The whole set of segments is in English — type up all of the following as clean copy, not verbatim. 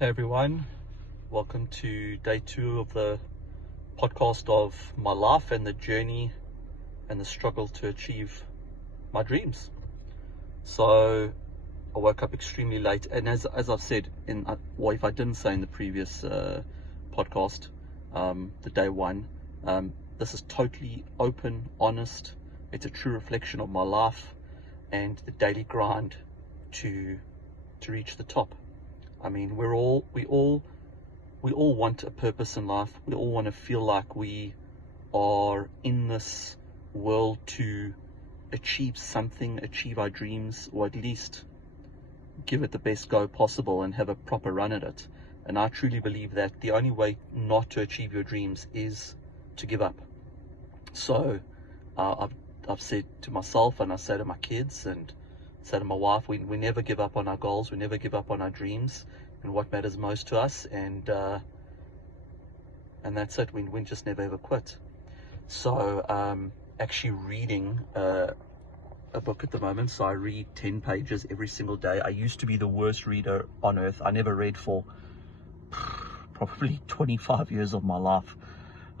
Hey everyone, welcome to day 2 of the podcast of my life and the journey and the struggle to achieve my dreams. So I woke up extremely late, and as I've said if I didn't say in the previous podcast, the day 1, this is totally open, honest. It's a true reflection of my life and the daily grind to reach the top. I mean, we all want a purpose in life. We all want to feel like we are in this world to achieve something, achieve our dreams, or at least give it the best go possible and have a proper run at it. And I truly believe that the only way not to achieve your dreams is to give up. So I've said to myself, and I say to my kids, and say to my wife, we never give up on our goals, we never give up on our dreams and what matters most to us, and that's it. We just never ever quit. So actually reading a book at the moment. So I read 10 pages every single day. I used to be the worst reader on earth. I never read for probably 25 years of my life.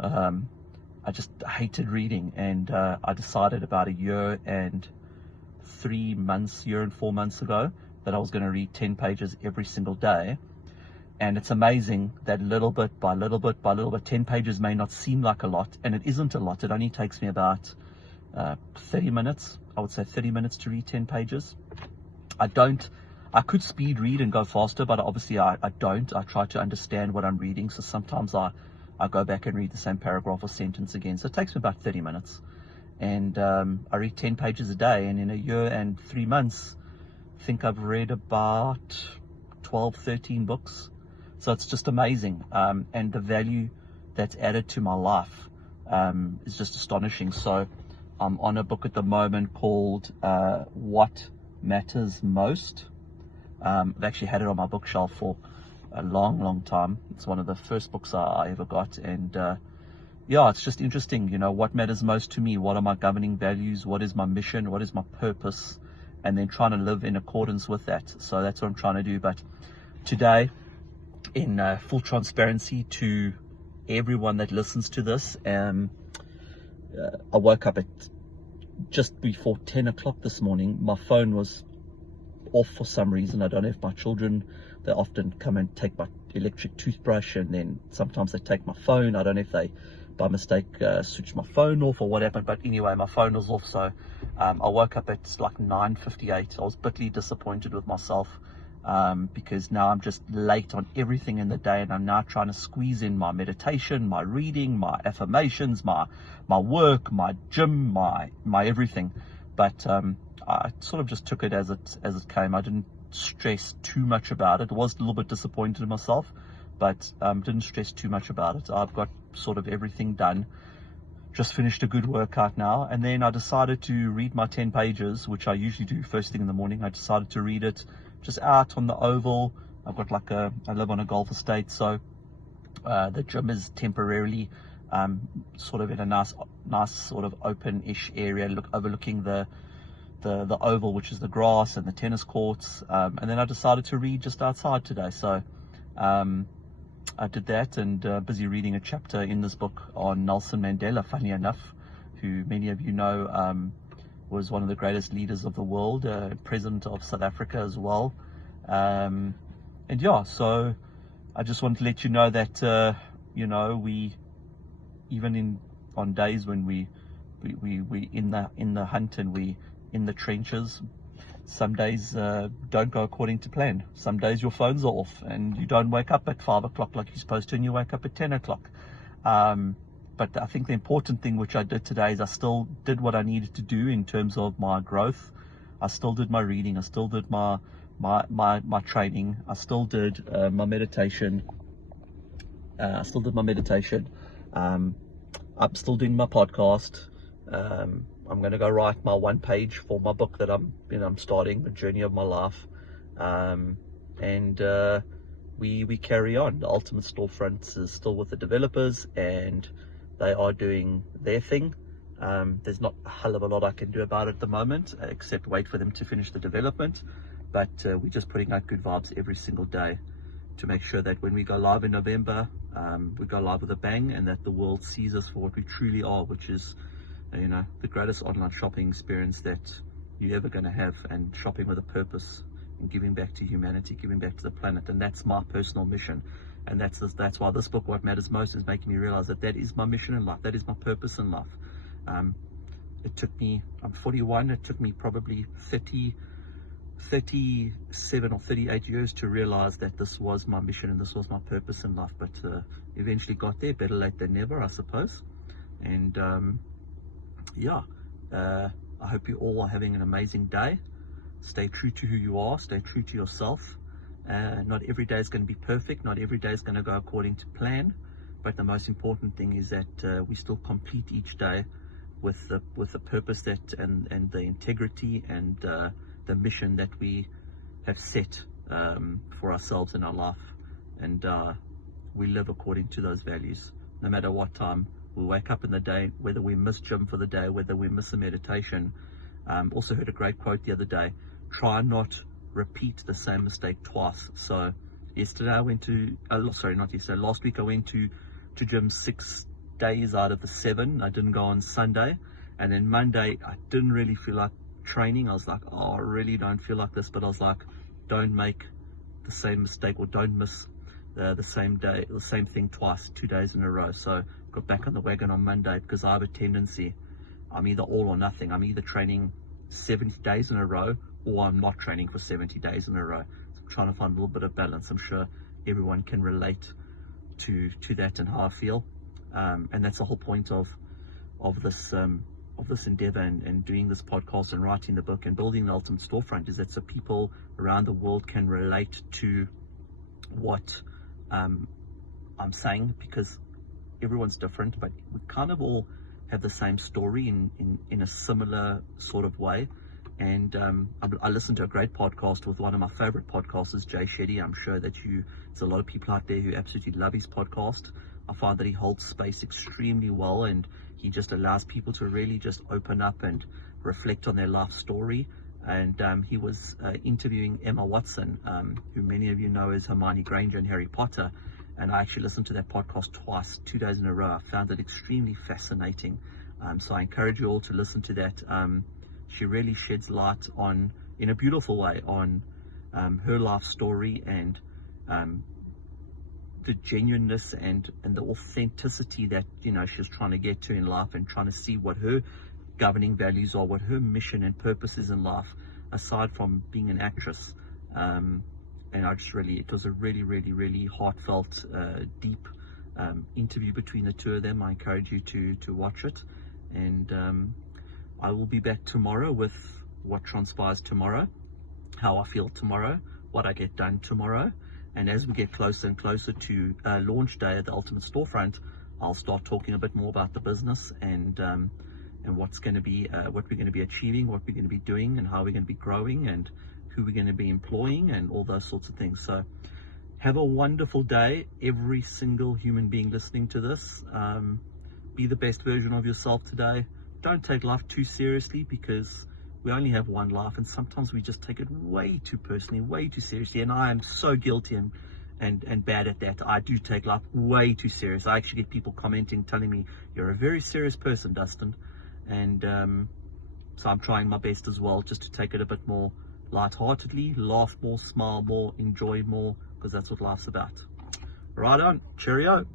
I just hated reading, and I decided about a year and 4 months ago that I was going to read 10 pages every single day. And it's amazing that little bit by little bit by little bit, 10 pages may not seem like a lot, and it isn't a lot. It only takes me about 30 minutes. I would say 30 minutes to read 10 pages. I could speed read and go faster, but obviously I don't. I try to understand what I'm reading. So sometimes I go back and read the same paragraph or sentence again. So it takes me about 30 minutes. And I read 10 pages a day. And in a year and 3 months, I think I've read about 12, 13 books. So it's just amazing. And the value that's added to my life is just astonishing. So I'm on a book at the moment called What Matters Most. I've actually had it on my bookshelf for a long time. It's one of the first books I ever got. And yeah, it's just interesting, what matters most to me, what are my governing values, what is my mission, what is my purpose, and then trying to live in accordance with that. So that's what I'm trying to do. But today, in full transparency to everyone that listens to this, I woke up at just before 10 o'clock this morning. My phone was off for some reason. I don't know if my children, they often come and take my electric toothbrush, and then sometimes they take my phone. I don't know if they by mistake switched my phone off or what happened, but anyway, my phone was off. So I woke up at like 9:58. I was bitterly disappointed with myself because now I'm just late on everything in the day, and I'm now trying to squeeze in my meditation, my reading, my affirmations, my work, my gym, my everything. But I sort of just took it as it came. I didn't stress too much about it. I was a little bit disappointed in myself, but didn't stress too much about it. I've got sort of everything done. Just finished a good workout now, and then I decided to read my 10 pages, which I usually do first thing in the morning. I decided to read it just out on the oval. I've got I live on a golf estate, so the gym is temporarily sort of in a nice sort of open-ish area, overlooking the oval, which is the grass and the tennis courts. And then I decided to read just outside today. So I did that, and busy reading a chapter in this book on Nelson Mandela, funny enough, who many of you know was one of the greatest leaders of the world, president of South Africa as well. And yeah, so I just want to let you know that we, even on days when we in the hunt and we in the trenches, some days don't go according to plan. Some days your phones are off and you don't wake up at 5 o'clock like you're supposed to, and you wake up at 10 o'clock. But I think the important thing which I did today is I still did what I needed to do in terms of my growth. I still did my reading. I still did my training. I still did my meditation. I'm still doing my podcast. I'm going to go write my 1 page for my book that I'm starting, The Journey of My Life. And we carry on. The Ultimate Storefront is still with the developers, and they are doing their thing. There's not a hell of a lot I can do about it at the moment, except wait for them to finish the development. But we're just putting out good vibes every single day. to make sure that when we go live in November, we go live with a bang, and that the world sees us for what we truly are, which is, the greatest online shopping experience that you're ever going to have, and shopping with a purpose and giving back to humanity, giving back to the planet. And that's my personal mission. And that's why this book, What Matters Most, is making me realize that is my mission in life. That is my purpose in life. It took me, I'm 41, it took me probably 37 or 38 years to realize that this was my mission and this was my purpose in life. But eventually got there, better late than never, I suppose. And I hope you all are having an amazing day. Stay true to who you are, stay true to yourself. Not every day is going to be perfect, not every day is going to go according to plan, but the most important thing is that we still complete each day with the purpose that and the integrity and the mission that we have set for ourselves in our life, and we live according to those values no matter what time we wake up in the day, whether we miss gym for the day, whether we miss a meditation. Also heard a great quote the other day: try not repeat the same mistake twice. So yesterday I went to last week I went to gym 6 days out of the 7. I didn't go on Sunday, and then Monday I didn't really feel like training. I was like, I really don't feel like this, but I was like, don't make the same mistake, or don't miss the same thing twice, 2 days in a row. So got back on the wagon on Monday, because I have a tendency, I'm either all or nothing. I'm either training 70 days in a row, or I'm not training for 70 days in a row. So I'm trying to find a little bit of balance. I'm sure everyone can relate to that and how I feel. And that's the whole point of this endeavor, and doing this podcast and writing the book and building the Ultimate Storefront, is that so people around the world can relate to what I'm saying, because everyone's different, but we kind of all have the same story in a similar sort of way. And I listened to a great podcast with one of my favorite podcasters, Jay Shetty. I'm sure that there's a lot of people out there who absolutely love his podcast. I find that he holds space extremely well, and he just allows people to really just open up and reflect on their life story. And he was interviewing Emma Watson, who many of you know as Hermione Granger in Harry Potter. And I actually listened to that podcast twice, 2 days in a row. I found it extremely fascinating. So I encourage you all to listen to that. She really sheds light on, in a beautiful way, on her life story, and the genuineness and the authenticity that she was trying to get to in life, and trying to see what her governing values are, what her mission and purpose is in life, aside from being an actress. And it was a really, really, really heartfelt, deep interview between the two of them. I encourage you to watch it. And I will be back tomorrow with what transpires tomorrow, how I feel tomorrow, what I get done tomorrow. And as we get closer and closer to launch day at the Ultimate Storefront, I'll start talking a bit more about the business and what's going to be, what we're going to be achieving, what we're going to be doing, and how we're going to be growing, and who we're going to be employing, and all those sorts of things. So have a wonderful day, every single human being listening to this. Be the best version of yourself today. Don't take life too seriously, because we only have one life, and sometimes we just take it way too personally, way too seriously. And I am so guilty and bad at that. I do take life way too serious. I actually get people commenting, telling me, you're a very serious person, Dustin. And so I'm trying my best as well, just to take it a bit more lightheartedly, laugh more, smile more, enjoy more, because that's what life's about. Right on, cheerio.